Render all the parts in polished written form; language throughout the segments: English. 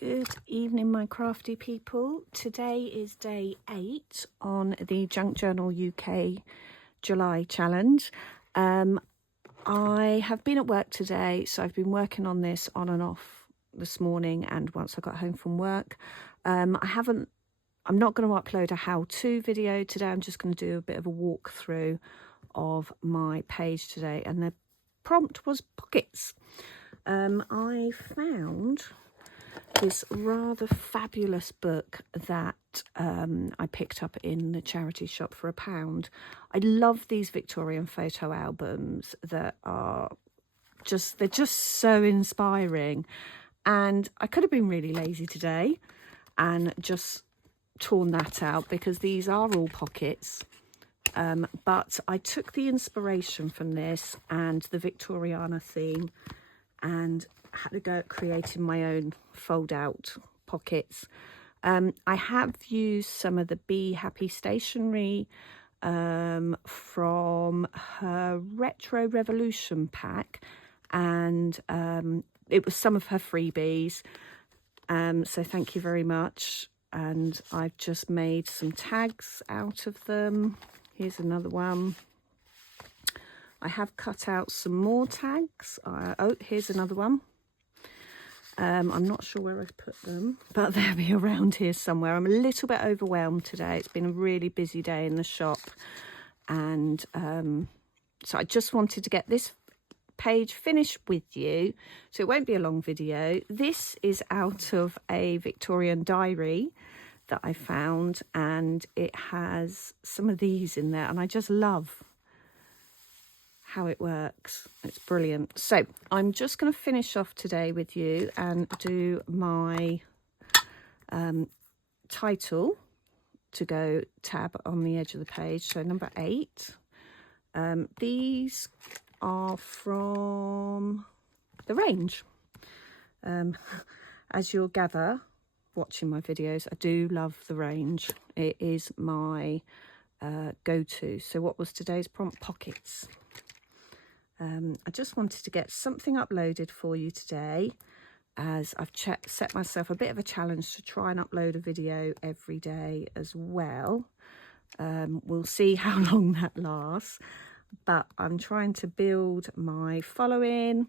Good evening, my crafty people. Today is day 8 on the Junk Journal UK July challenge. I have been at work today, so I've been working on this on and off this morning and once I got home from work. I'm not going to upload a how-to video today. I'm just going to do a bit of a walkthrough of my page today, and the prompt was pockets. I found this rather fabulous book that I picked up in the charity shop for £1. I love these Victorian photo albums that are they're just so inspiring, and I could have been really lazy today and just torn that out because these are all pockets, but I took the inspiration from this and the Victoriana theme and had to go at creating my own fold out pockets. I have used some of the Be Happy stationery from her Retro Revolution pack, and it was some of her freebies, so thank you very much. And I've just made some tags out of them. Here's another one. I have cut out some more tags. Oh, here's another one. I'm not sure where I've put them, but they'll be around here somewhere. I'm a little bit overwhelmed today. It's been a really busy day in the shop, and so I just wanted to get this page finished with you, so it won't be a long video. This is out of a Victorian diary that I found, and it has some of these in there, and I just love how it works. It's brilliant. So I'm just going to finish off today with you and do my title to go tab on the edge of the page. So number 8. These are from the range. As you'll gather watching my videos, I do love the range. It is my go-to. So what was today's prompt? Pockets. I just wanted to get something uploaded for you today, as I've set myself a bit of a challenge to try and upload a video every day as well. We'll see how long that lasts, but I'm trying to build my following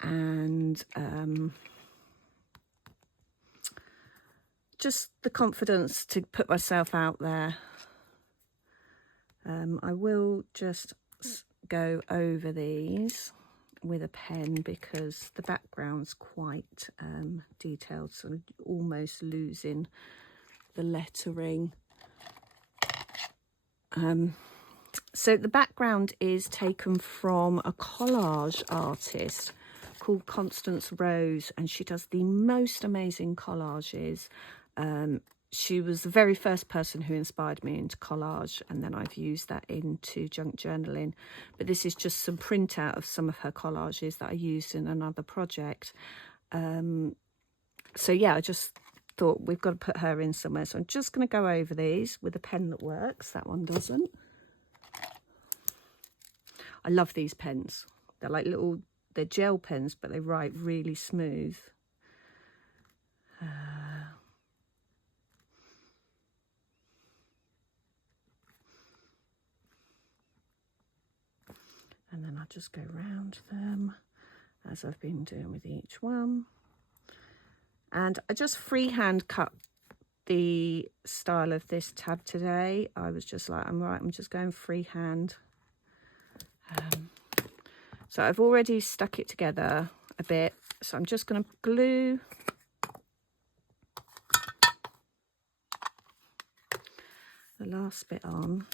and just the confidence to put myself out there. I will just go over these with a pen because the background's quite detailed, so I'm almost losing the lettering. So the background is taken from a collage artist called Constance Rose, and she does the most amazing collages. She was the very first person who inspired me into collage, and then I've used that into junk journaling. But this is just some printout of some of her collages that I used in another project. So yeah, I just thought we've got to put her in somewhere. So I'm just going to go over these with a pen that works. That one doesn't. I love these pens. They're like they're gel pens, but they write really smooth. And then I'll just go round them as I've been doing with each one. And I just freehand cut the style of this tab today. I was just like, I'm just going freehand. So I've already stuck it together a bit. So I'm just going to glue the last bit on.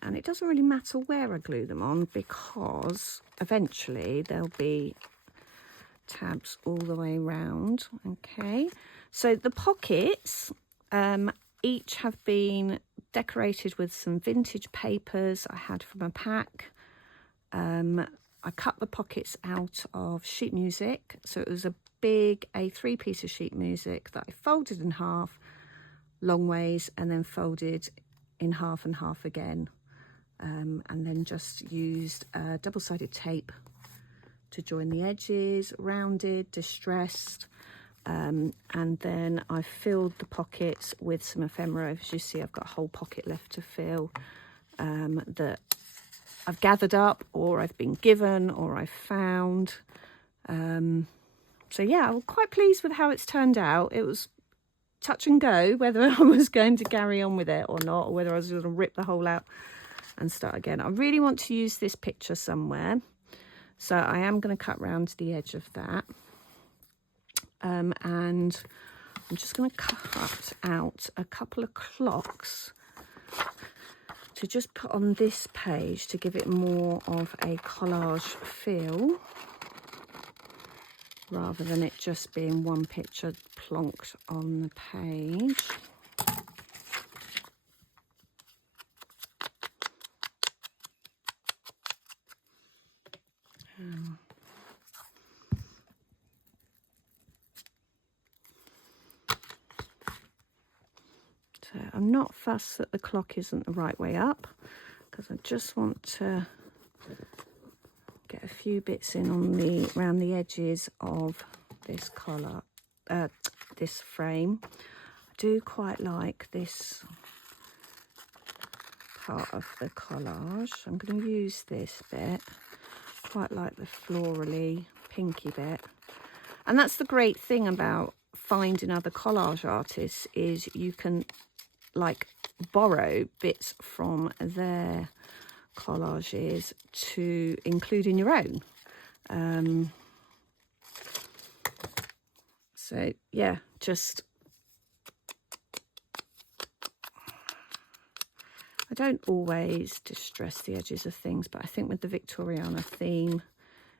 And it doesn't really matter where I glue them on, because eventually there'll be tabs all the way around. Okay, so the pockets each have been decorated with some vintage papers I had from a pack. I cut the pockets out of sheet music, so it was a big A3 piece of sheet music that I folded in half long ways and then folded in half and half again. and then just used double-sided tape to join the edges, rounded, distressed, and then I filled the pockets with some ephemera. As you see, I've got a whole pocket left to fill that I've gathered up, or I've been given, or I've found. So yeah, I'm quite pleased with how it's turned out. It was touch and go whether I was going to carry on with it or not, or whether I was going to rip the hole out and start again. I really want to use this picture somewhere, so I am going to cut round to the edge of that. And I'm just going to cut out a couple of clocks to just put on this page to give it more of a collage feel, rather than it just being one picture plonked on the page. So I'm not fussed that the clock isn't the right way up, because I just want to get a few bits in on around the edges of this collar, this frame. I do quite like this part of the collage. I'm going to use this bit. Quite like the florally pinky bit. And that's the great thing about finding other collage artists, is you can like borrow bits from their collages to include in your own. So yeah, just I don't always distress the edges of things, but I think with the Victoriana theme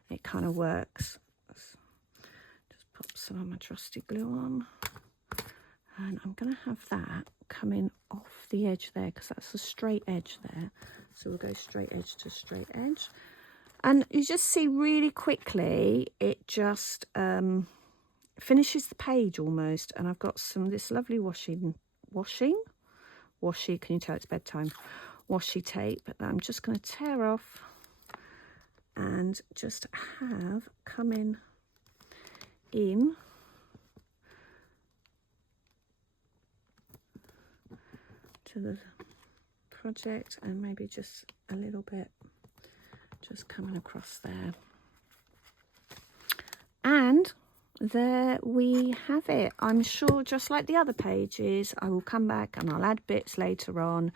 it kind of works. Just pop some of my trusty glue on, and I'm going to have that coming off the edge there, because that's a straight edge there. So we'll go straight edge to straight edge, and you just see really quickly it just finishes the page almost. And I've got this lovely washi, can you tell it's bedtime, washi tape that I'm just going to tear off and just have coming in to the project, and maybe just a little bit just coming across there. And there we have it. I'm sure, just like the other pages, I will come back and I'll add bits later on,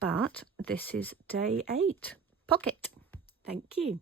but this is day 8 pocket. Thank you.